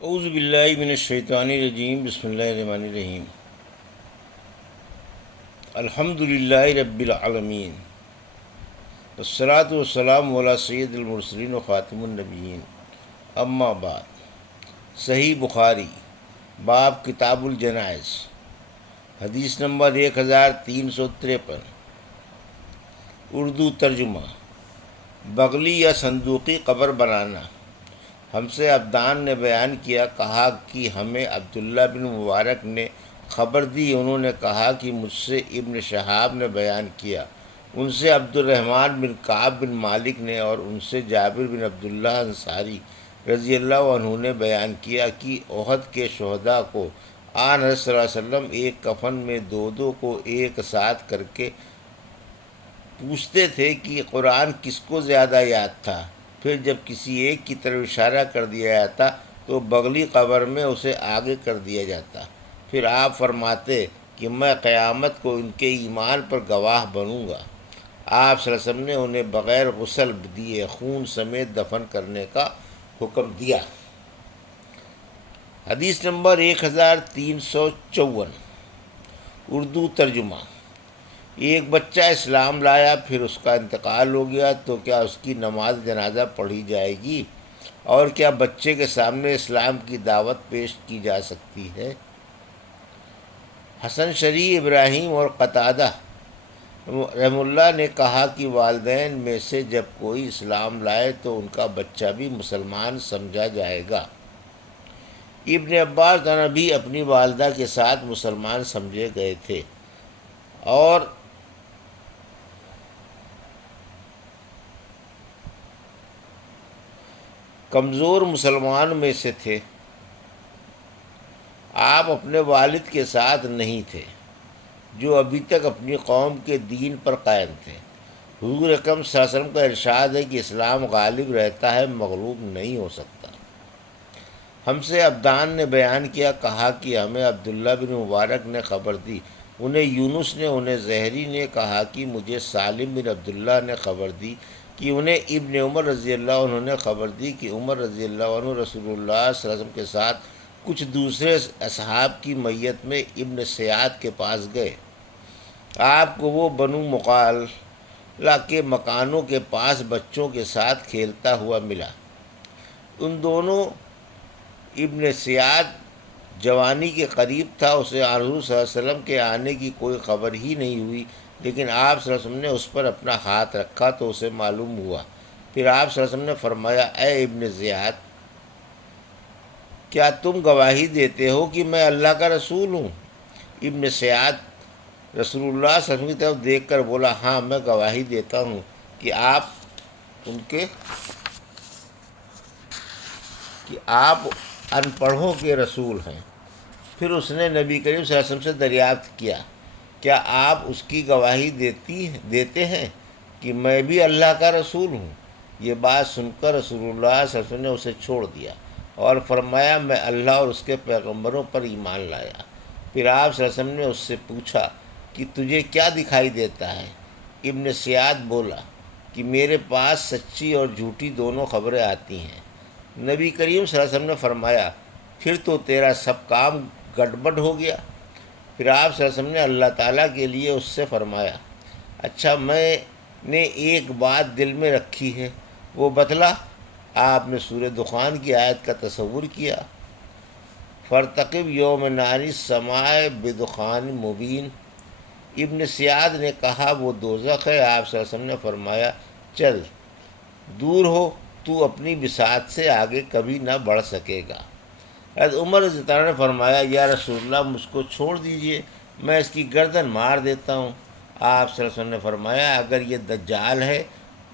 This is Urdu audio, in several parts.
اعوذ باللہ من الشیطان الرجیم، بسم اللہ الرحمن الرحیم۔ الحمد للہ رب العالمین، والصلاة والسلام علی سید المرسلین و خاتم النبیین، اما بعد۔ صحیح بخاری، باب کتاب الجنائز، حدیث نمبر 1353۔ اردو ترجمہ۔ بغلی یا صندوقی قبر بنانا۔ ہم سے عبدان نے بیان کیا، کہا کہ ہمیں عبداللہ بن مبارک نے خبر دی، انہوں نے کہا کہ مجھ سے ابن شہاب نے بیان کیا، ان سے عبد الرحمن بن کعب بن مالک نے، اور ان سے جابر بن عبداللہ انصاری رضی اللہ عنہ نے بیان کیا کہ احد کے شہداء کو آن حضرت صلی اللہ علیہ وسلم ایک کفن میں دو کو ایک ساتھ کر کے پوچھتے تھے کہ قرآن کس کو زیادہ یاد تھا، پھر جب کسی ایک کی طرف اشارہ کر دیا جاتا تو بغلی قبر میں اسے آگے کر دیا جاتا۔ پھر آپ فرماتے کہ میں قیامت کو ان کے ایمان پر گواہ بنوں گا۔ آپ صلی اللہ علیہ وسلم نے انہیں بغیر غسل دیے خون سمیت دفن کرنے کا حکم دیا۔ حدیث نمبر 1354۔ اردو ترجمہ۔ ایک بچہ اسلام لایا، پھر اس کا انتقال ہو گیا تو کیا اس کی نماز جنازہ پڑھی جائے گی؟ اور کیا بچے کے سامنے اسلام کی دعوت پیش کی جا سکتی ہے؟ حسن شریع ابراہیم اور قتادہ رحم اللہ نے کہا کہ والدین میں سے جب کوئی اسلام لائے تو ان کا بچہ بھی مسلمان سمجھا جائے گا۔ ابن عباس بھی اپنی والدہ کے ساتھ مسلمان سمجھے گئے تھے اور کمزور مسلمان میں سے تھے۔ آپ اپنے والد کے ساتھ نہیں تھے جو ابھی تک اپنی قوم کے دین پر قائم تھے۔ حضور اکرم صلی اللہ علیہ وسلم کا ارشاد ہے کہ اسلام غالب رہتا ہے، مغلوب نہیں ہو سکتا۔ ہم سے عبدان نے بیان کیا، کہا کہ ہمیں عبداللہ بن مبارک نے خبر دی، انہیں یونس نے، انہیں زہری نے، کہا کہ مجھے سالم بن عبداللہ نے خبر دی کہ انہیں ابن عمر رضی اللہ عنہ نے خبر دی کہ عمر رضی اللہ عنہ رسول اللہ صلی اللہ علیہ وسلم کے ساتھ کچھ دوسرے اصحاب کی میت میں ابن سیاد کے پاس گئے۔ آپ کو وہ بنو مقالہ کے مکانوں کے پاس بچوں کے ساتھ کھیلتا ہوا ملا۔ ان دونوں ابن سیاد جوانی کے قریب تھا، اسے حضور صلی اللہ علیہ وسلم کے آنے کی کوئی خبر ہی نہیں ہوئی، لیکن آپ صلی اللہ علیہ وسلم نے اس پر اپنا ہاتھ رکھا تو اسے معلوم ہوا۔ پھر آپ صلی اللہ علیہ وسلم نے فرمایا، اے ابن زیاد، کیا تم گواہی دیتے ہو کہ میں اللہ کا رسول ہوں؟ ابن سیاد رسول اللہ صلی اللہ علیہ وسلم کی طرف دیکھ کر بولا، ہاں میں گواہی دیتا ہوں کہ آپ ان پڑھوں کے رسول ہیں۔ پھر اس نے نبی کریم صلی اللہ علیہ وسلم سے دریافت کیا، کیا آپ اس کی گواہی دیتے ہیں کہ میں بھی اللہ کا رسول ہوں؟ یہ بات سن کر رسول اللہ صلی اللہ علیہ وسلم نے اسے چھوڑ دیا اور فرمایا، میں اللہ اور اس کے پیغمبروں پر ایمان لایا۔ پھر آپ صلی اللہ علیہ وسلم نے اس سے پوچھا کہ تجھے کیا دکھائی دیتا ہے؟ ابن سیاد بولا کہ میرے پاس سچی اور جھوٹی دونوں خبریں آتی ہیں۔ نبی کریم صلی اللہ علیہ وسلم نے فرمایا، پھر تو تیرا سب کام گڑبڑ ہو گیا۔ پھر آپ صلی اللہ علیہ وسلم نے اللہ تعالیٰ کے لیے اس سے فرمایا، اچھا میں نے ایک بات دل میں رکھی ہے، وہ بتلا۔ آپ نے سورہ دخان کی آیت کا تصور کیا، فارتقب یوم ناری السماء بدخان مبین۔ ابن سیاد نے کہا، وہ دوزخ ہے۔ آپ صلی اللہ علیہ وسلم نے فرمایا، چل دور ہو، تو اپنی بساط سے آگے کبھی نہ بڑھ سکے گا۔ حضرت عمر رضی اللہ عنہ نے فرمایا، یا رسول اللہ مجھ کو چھوڑ دیجئے، میں اس کی گردن مار دیتا ہوں۔ آپ صلی اللہ علیہ وسلم نے فرمایا، اگر یہ دجال ہے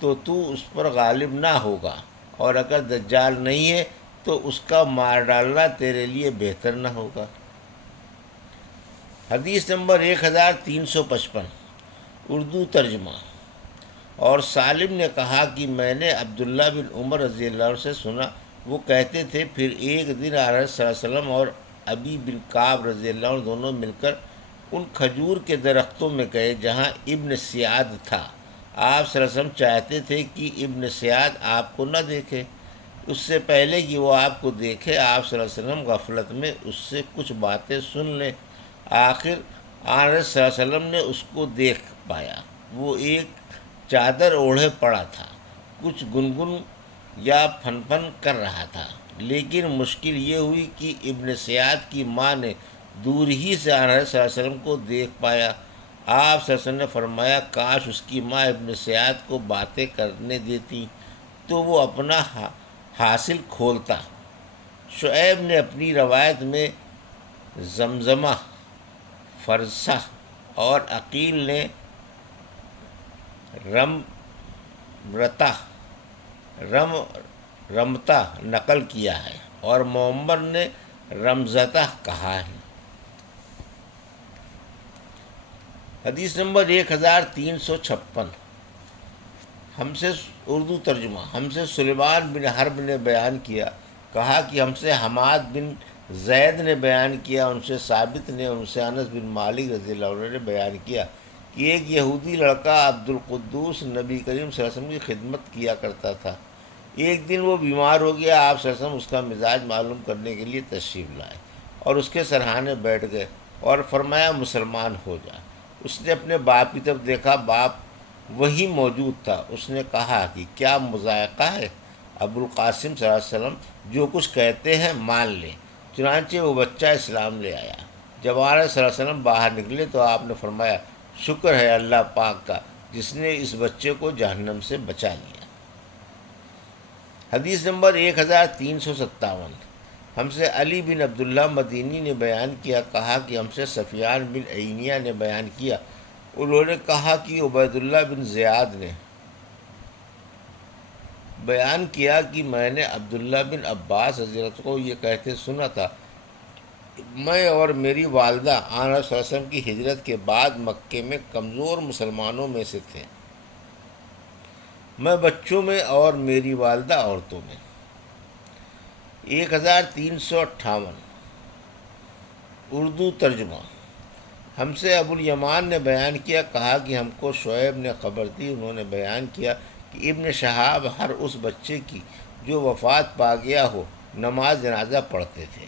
تو اس پر غالب نہ ہوگا، اور اگر دجال نہیں ہے تو اس کا مار ڈالنا تیرے لیے بہتر نہ ہوگا۔ حدیث نمبر 1355۔ اردو ترجمہ۔ اور سالم نے کہا کہ میں نے عبداللہ بن عمر رضی اللہ عنہ سے سنا، وہ کہتے تھے، پھر ایک دن حضرت صلی اللہ علیہ وسلم اور ابی بن کعب رضی اللہ عنہ دونوں مل کر ان کھجور کے درختوں میں گئے جہاں ابن سیاد تھا۔ آپ صلی اللہ علیہ وسلم چاہتے تھے کہ ابن سیاد آپ کو نہ دیکھے، اس سے پہلے کہ وہ آپ کو دیکھے آپ صلی اللہ علیہ وسلم غفلت میں اس سے کچھ باتیں سن لیں۔ آخر آن صلی اللہ علیہ وسلم نے اس کو دیکھ پایا، وہ ایک چادر اوڑھے پڑا تھا، کچھ گنگن یا پھن پھن کر رہا تھا۔ لیکن مشکل یہ ہوئی کہ ابن سیاد کی ماں نے دور ہی سے آن صلی اللہ علیہ وسلم کو دیکھ پایا۔ آپ صلی اللہ علیہ وسلم نے فرمایا کاش اس کی ماں ابن سیاد کو باتیں کرنے دیتی تو وہ اپنا حاصل کھولتا۔ شعیب نے اپنی روایت میں زمزمہ، فرسہ اور عقیل نے رمرتا رمتا نقل کیا ہے اور معمر نے رمزتہ کہا ہے۔ حدیث نمبر 1356، ہم سے اردو ترجمہ، ہم سے سلیمان بن حرب نے بیان کیا، کہا کہ ہم سے حماد بن زید نے بیان کیا، ان سے ثابت نے، ان سے انس بن مالک رضی اللہ عنہ نے بیان کیا کہ ایک یہودی لڑکا عبد القدوس نبی کریم صلی اللہ علیہ وسلم کی خدمت کیا کرتا تھا۔ ایک دن وہ بیمار ہو گیا، آپ صلی اللہ علیہ وسلم اس کا مزاج معلوم کرنے کے لیے تشریف لائے اور اس کے سرہانے بیٹھ گئے اور فرمایا مسلمان ہو جا۔ اس نے اپنے باپ کی طرف دیکھا، باپ وہی موجود تھا۔ اس نے کہا کہ کیا مذائقہ ہے، ابو القاسم صلی اللہ علیہ وسلم جو کچھ کہتے ہیں مان لیں۔ چنانچہ وہ بچہ اسلام لے آیا۔ جب آن صلی اللہ علیہ وسلم باہر نکلے تو آپ نے فرمایا شکر ہے اللہ پاک کا جس نے اس بچے کو جہنم سے بچا لیا۔ حدیث نمبر 1357، ہم سے علی بن عبداللہ مدینی نے بیان کیا، کہا کہ ہم سے سفیان بن عینیہ نے بیان کیا، انہوں نے کہا کہ عبید اللہ بن زیاد نے بیان کیا کہ میں نے عبداللہ بن عباس رضی اللہ عنہ کو یہ کہتے سنا تھا، میں اور میری والدہ آن صلی اللہ علیہ وسلم کی ہجرت کے بعد مکے میں کمزور مسلمانوں میں سے تھے، میں بچوں میں اور میری والدہ عورتوں میں۔ 1358 اردو ترجمہ، ہم سے ابو الیمان نے بیان کیا، کہا کہ ہم کو شعیب نے خبر دی، انہوں نے بیان کیا کہ ابن شہاب ہر اس بچے کی جو وفات پا گیا ہو نماز جنازہ پڑھتے تھے،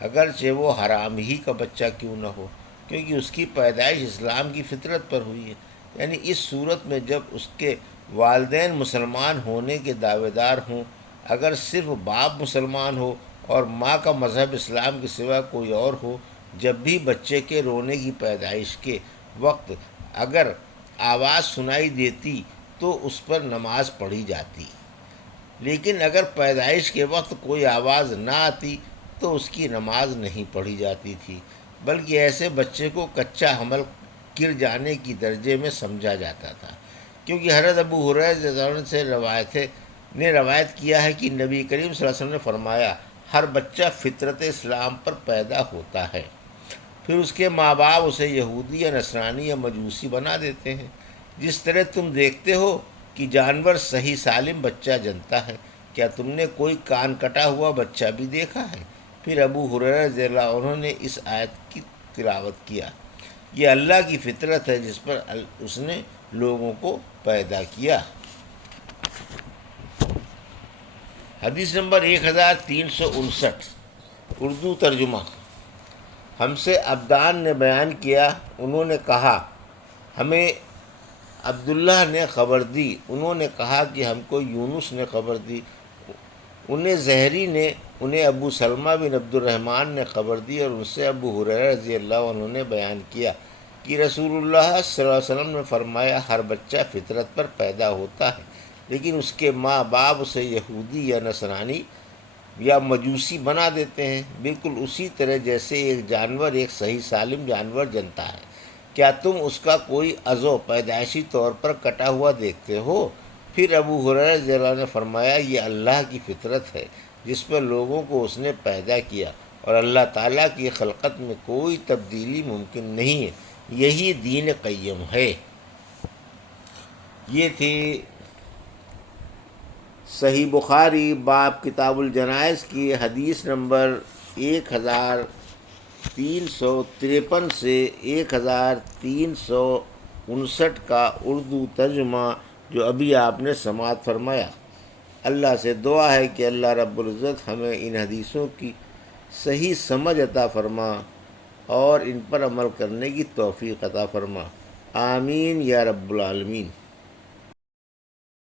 اگرچہ وہ حرام ہی کا بچہ کیوں نہ ہو، کیونکہ اس کی پیدائش اسلام کی فطرت پر ہوئی ہے۔ یعنی اس صورت میں جب اس کے والدین مسلمان ہونے کے دعوے دار ہوں، اگر صرف باپ مسلمان ہو اور ماں کا مذہب اسلام کے سوا کوئی اور ہو، جب بھی بچے کے رونے کی پیدائش کے وقت اگر آواز سنائی دیتی تو اس پر نماز پڑھی جاتی، لیکن اگر پیدائش کے وقت کوئی آواز نہ آتی تو اس کی نماز نہیں پڑھی جاتی تھی، بلکہ ایسے بچے کو کچا حمل گر جانے کی درجے میں سمجھا جاتا تھا، کیونکہ حضرت ابو ہریرہ رضی اللہ عنہ سے روایت کیا ہے کہ نبی کریم صلی اللہ علیہ وسلم نے فرمایا ہر بچہ فطرت اسلام پر پیدا ہوتا ہے، پھر اس کے ماں باپ اسے یہودی یا نصرانی یا مجوسی بنا دیتے ہیں، جس طرح تم دیکھتے ہو کہ جانور صحیح سالم بچہ جنتا ہے، کیا تم نے کوئی کان کٹا ہوا بچہ بھی دیکھا ہے؟ پھر ابو ہریرہ رضی اللہ عنہ نے اس آیت کی تلاوت کیا، یہ اللہ کی فطرت ہے جس پر اس نے لوگوں کو پیدا کیا۔ حدیث نمبر 1359 اردو ترجمہ، ہم سے عبدان نے بیان کیا، انہوں نے کہا ہمیں عبداللہ نے خبر دی، انہوں نے کہا کہ ہم کو یونس نے خبر دی، انہیں زہری نے، انہیں ابو سلمہ بن عبد الرحمن نے خبر دی، اور ان سے ابو ہریرہ رضی اللہ عنہ نے بیان کیا کہ رسول اللہ صلی اللہ علیہ وسلم نے فرمایا ہر بچہ فطرت پر پیدا ہوتا ہے، لیکن اس کے ماں باپ اسے یہودی یا نصرانی یا مجوسی بنا دیتے ہیں، بالکل اسی طرح جیسے ایک جانور ایک صحیح سالم جانور جنتا ہے، کیا تم اس کا کوئی عضو پیدائشی طور پر کٹا ہوا دیکھتے ہو؟ پھر ابو ہریرہ رضی اللہ عنہ نے فرمایا یہ اللہ کی فطرت ہے جس پر لوگوں کو اس نے پیدا کیا، اور اللہ تعالیٰ کی خلقت میں کوئی تبدیلی ممکن نہیں ہے، یہی دین قیم ہے۔ یہ تھی صحیح بخاری باب کتاب الجنائز کی حدیث نمبر 1353 سے 1359 کا اردو ترجمہ جو ابھی آپ نے سماعت فرمایا۔ اللہ سے دعا ہے کہ اللہ رب العزت ہمیں ان حدیثوں کی صحیح سمجھ عطا فرما اور ان پر عمل کرنے کی توفیق عطا فرما۔ آمین یا رب العالمین۔